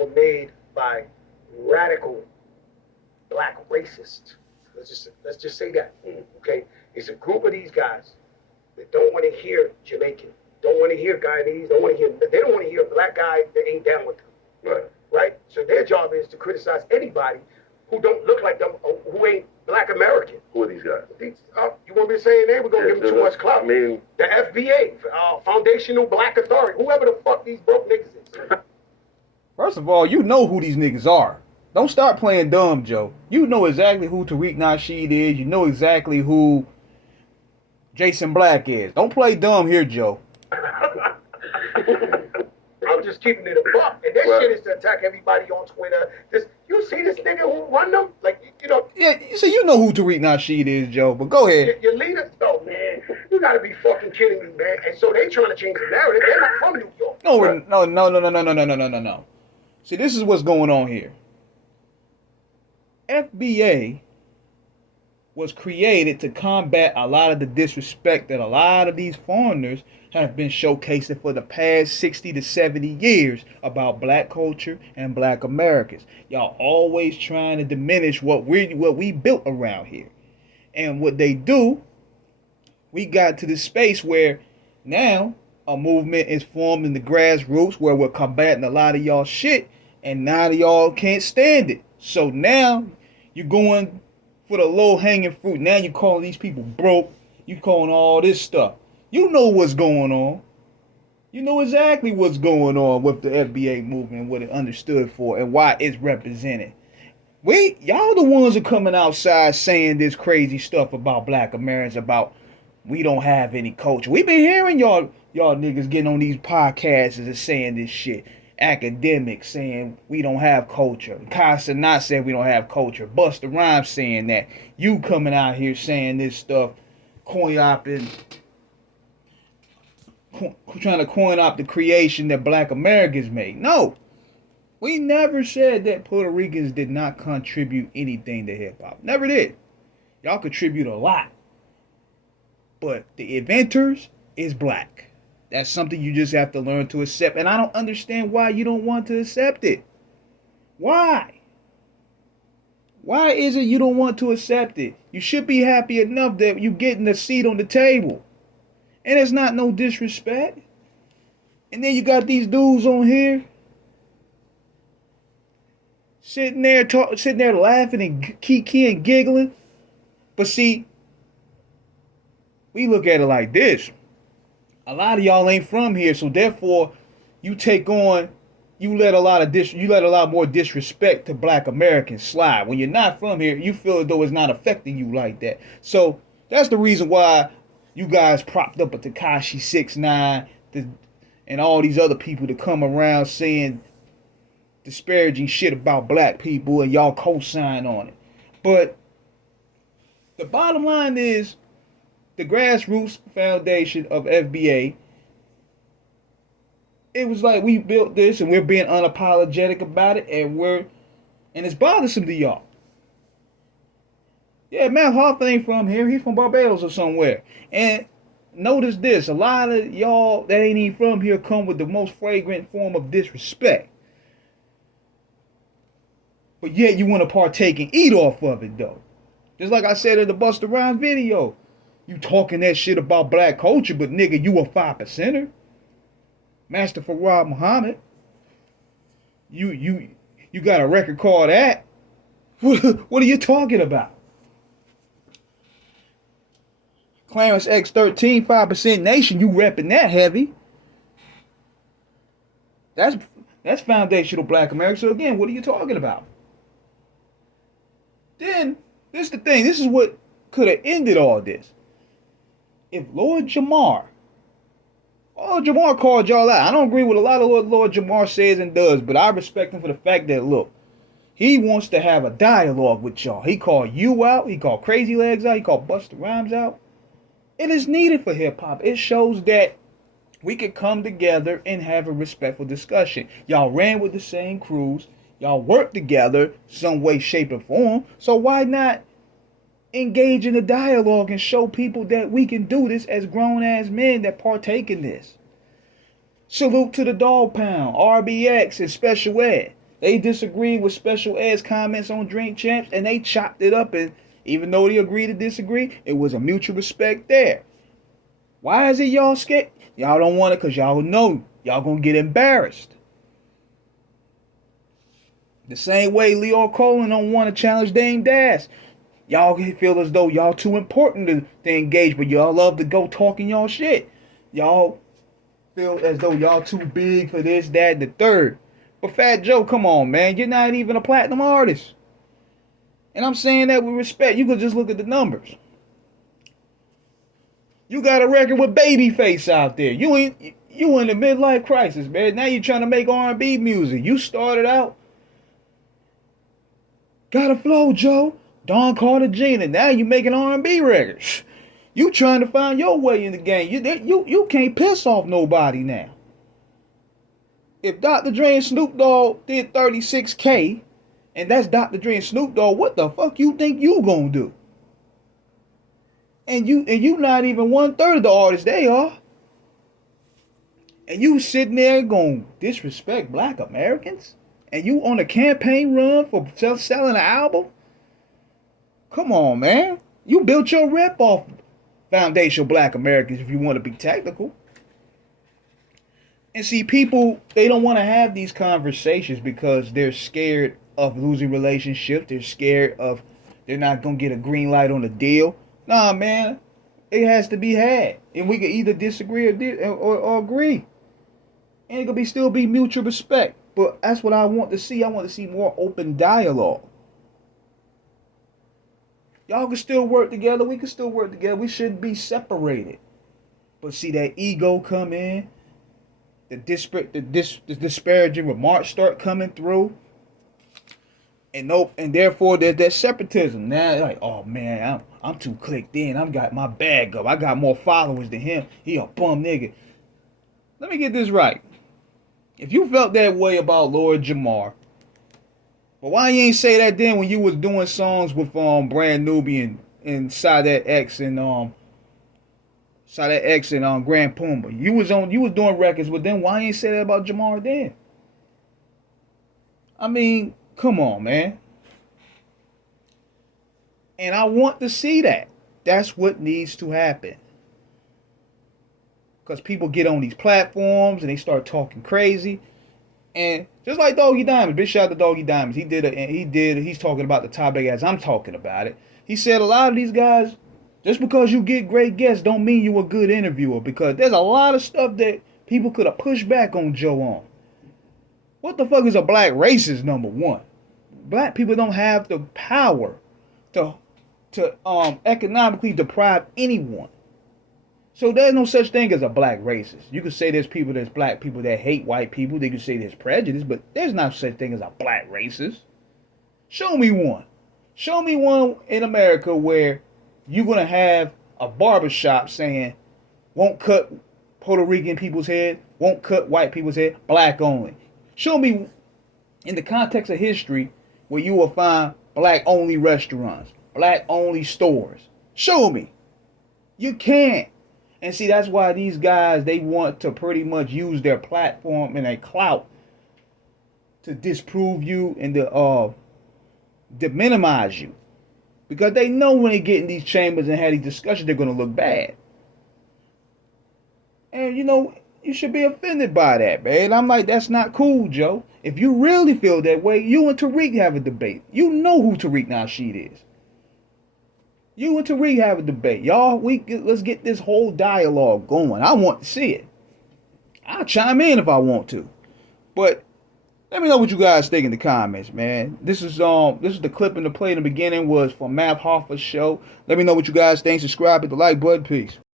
were made by radical black racists. Let's just say that. Okay, it's a group of these guys that don't want to hear Jamaican, don't want to hear Guyanese, they don't want to hear a black guy that ain't down with them. Right. Right. So their job is to criticize anybody who don't look like them, or who ain't black American. Who are these guys? You want me to say their name? We're gonna give them too much clout. The FBA, Foundational Black Authority, whoever the fuck these broke niggas is. First of all, you know who these niggas are. Don't start playing dumb, Joe. You know exactly who Tariq Nasheed is. You know exactly who Jason Black is. Don't play dumb here, Joe. I'm just keeping it a buck. And this shit is to attack everybody on Twitter. You see this nigga who run them? Like, you know. Yeah, so you know who Tariq Nasheed is, Joe. But go ahead. Your leader? No, man. You gotta be fucking kidding me, man. And so they trying to change the narrative. They're not from New York. No. See, this is what's going on here. FBA was created to combat a lot of the disrespect that a lot of these foreigners have been showcasing for the past 60 to 70 years about black culture and black Americans. Y'all always trying to diminish what we built around here. And what they do, we got to this space where now a movement is formed in the grassroots where we're combating a lot of y'all shit, and now y'all can't stand it. So now you're going for the low-hanging fruit. Now you're calling these people broke. You calling all this stuff. You know what's going on. You know exactly what's going on with the FBA movement, what it understood for, and why it's represented. Y'all the ones are coming outside saying this crazy stuff about black Americans, about we don't have any culture. We've been hearing y'all niggas getting on these podcasts and saying this shit. Academics saying we don't have culture. Casa not saying we don't have culture. Busta Rhymes saying that. You coming out here saying this stuff, trying to coin up the creation that black Americans made. No. We never said that Puerto Ricans did not contribute anything to hip hop. Never did. Y'all contribute a lot. But the inventors is black. That's something you just have to learn to accept. And I don't understand why you don't want to accept it. Why? Why is it you don't want to accept it? You should be happy enough that you're getting a seat on the table. And it's not no disrespect. And then you got these dudes on here sitting there laughing and kiki and giggling. But see, we look at it like this. A lot of y'all ain't from here, so therefore you let a lot more disrespect to black Americans slide. When you're not from here, you feel as though it's not affecting you like that. So that's the reason why you guys propped up a Tekashi 6ix9ine and all these other people to come around saying disparaging shit about black people, and y'all co-sign on it. But the bottom line is, the grassroots foundation of FBA, it was like we built this and we're being unapologetic about it, and it's bothersome to y'all. Yeah, Math Hoffa ain't from here. He's from Barbados or somewhere. And notice this, a lot of y'all that ain't even from here come with the most flagrant form of disrespect. But yet you want to partake and eat off of it, though. Just like I said in the Busta Rhymes video. You talking that shit about black culture, but nigga, you a 5%er. Master Farad Muhammad. You got a record called that. What are you talking about? Clarence X13, 5% Nation, you repping that heavy. That's foundational black America. So again, what are you talking about? Then, this is the thing. This is what could have ended all this. If Lord Jamar called y'all out. I don't agree with a lot of what Lord Jamar says and does, but I respect him for the fact that, look, he wants to have a dialogue with y'all. He called you out. He called Crazy Legs out. He called Busta Rhymes out. It is needed for hip-hop. It shows that we could come together and have a respectful discussion. Y'all ran with the same crews. Y'all worked together some way, shape, or form. So why not engage in a dialogue and show people that we can do this as grown-ass men that partake in this? Salute to the Dog Pound, RBX, and Special Ed. They disagreed with Special Ed's comments on Drink Champs, and they chopped it up. And even though they agreed to disagree, it was a mutual respect there. Why is it y'all scared? Y'all don't want it because y'all know y'all gonna get embarrassed. The same way Leo Colin don't want to challenge Dame Dash. Y'all feel as though y'all too important to engage, but y'all love to go talking y'all shit. Y'all feel as though y'all too big for this, that, and the third. But Fat Joe, come on, man. You're not even a platinum artist. And I'm saying that with respect. You could just look at the numbers. You got a record with Babyface out there. You in the midlife crisis, man. Now you trying to make R&B music. You started out. Got a flow, Joe. Don Carter Gina. Now you making R&B records. You trying to find your way in the game. You can't piss off nobody now. If Dr. Dre and Snoop Dogg did 36K, and that's Dr. Dre and Snoop Dogg, what the fuck you think you gonna do? And you not even 1/3 of the artists they are. And you sitting there gonna disrespect black Americans? And you on a campaign run for selling an album? Come on, man. You built your rep off foundational black Americans if you want to be technical. And see, people, they don't want to have these conversations because they're scared of losing relationships. They're scared of they're not going to get a green light on the deal. Nah, man. It has to be had. And we can either disagree or agree. And it could still be mutual respect. But that's what I want to see. I want to see more open dialogue. Y'all can still work together. We can still work together. We shouldn't be separated. But see that ego come in. The disparaging remarks start coming through. And therefore there's that separatism. Now like, oh man, I'm too clicked in. I've got my bag up. I got more followers than him. He a bum nigga. Let me get this right. If you felt that way about Lord Jamar, but why you ain't say that then when you was doing songs with Brand Nubian and Sadat X and Grand Puma? You was doing records with them. Why you ain't say that about Jamar then? I mean, come on, man. And I want to see that. That's what needs to happen. Because people get on these platforms and they start talking crazy. And just like Doggy Diamonds, big shout out to Doggy Diamonds. He's talking about the topic as I'm talking about it. He said a lot of these guys, just because you get great guests don't mean you a good interviewer, because there's a lot of stuff that people could have pushed back on Joe on. What the fuck is a black racist, number one? Black people don't have the power to economically deprive anyone. So there's no such thing as a black racist. You could say there's black people that hate white people. They could say there's prejudice, but there's not such thing as a black racist. Show me one. Show me one in America where you're going to have a barbershop saying, won't cut Puerto Rican people's head, won't cut white people's head, black only. Show me in the context of history where you will find black only restaurants, black only stores. Show me. You can't. And see, that's why these guys, they want to pretty much use their platform and their clout to disprove you and to minimize you. Because they know when they get in these chambers and have these discussions, they're going to look bad. And, you should be offended by that, man. I'm like, that's not cool, Joe. If you really feel that way, you and Tariq have a debate. You know who Tariq Nasheed is. You and Tariq have a debate. Y'all, let's get this whole dialogue going. I want to see it. I'll chime in if I want to. But let me know what you guys think in the comments, man. This is the clip in the play in the beginning was for Math Hoffa's show. Let me know what you guys think. Subscribe, hit the like button. Peace.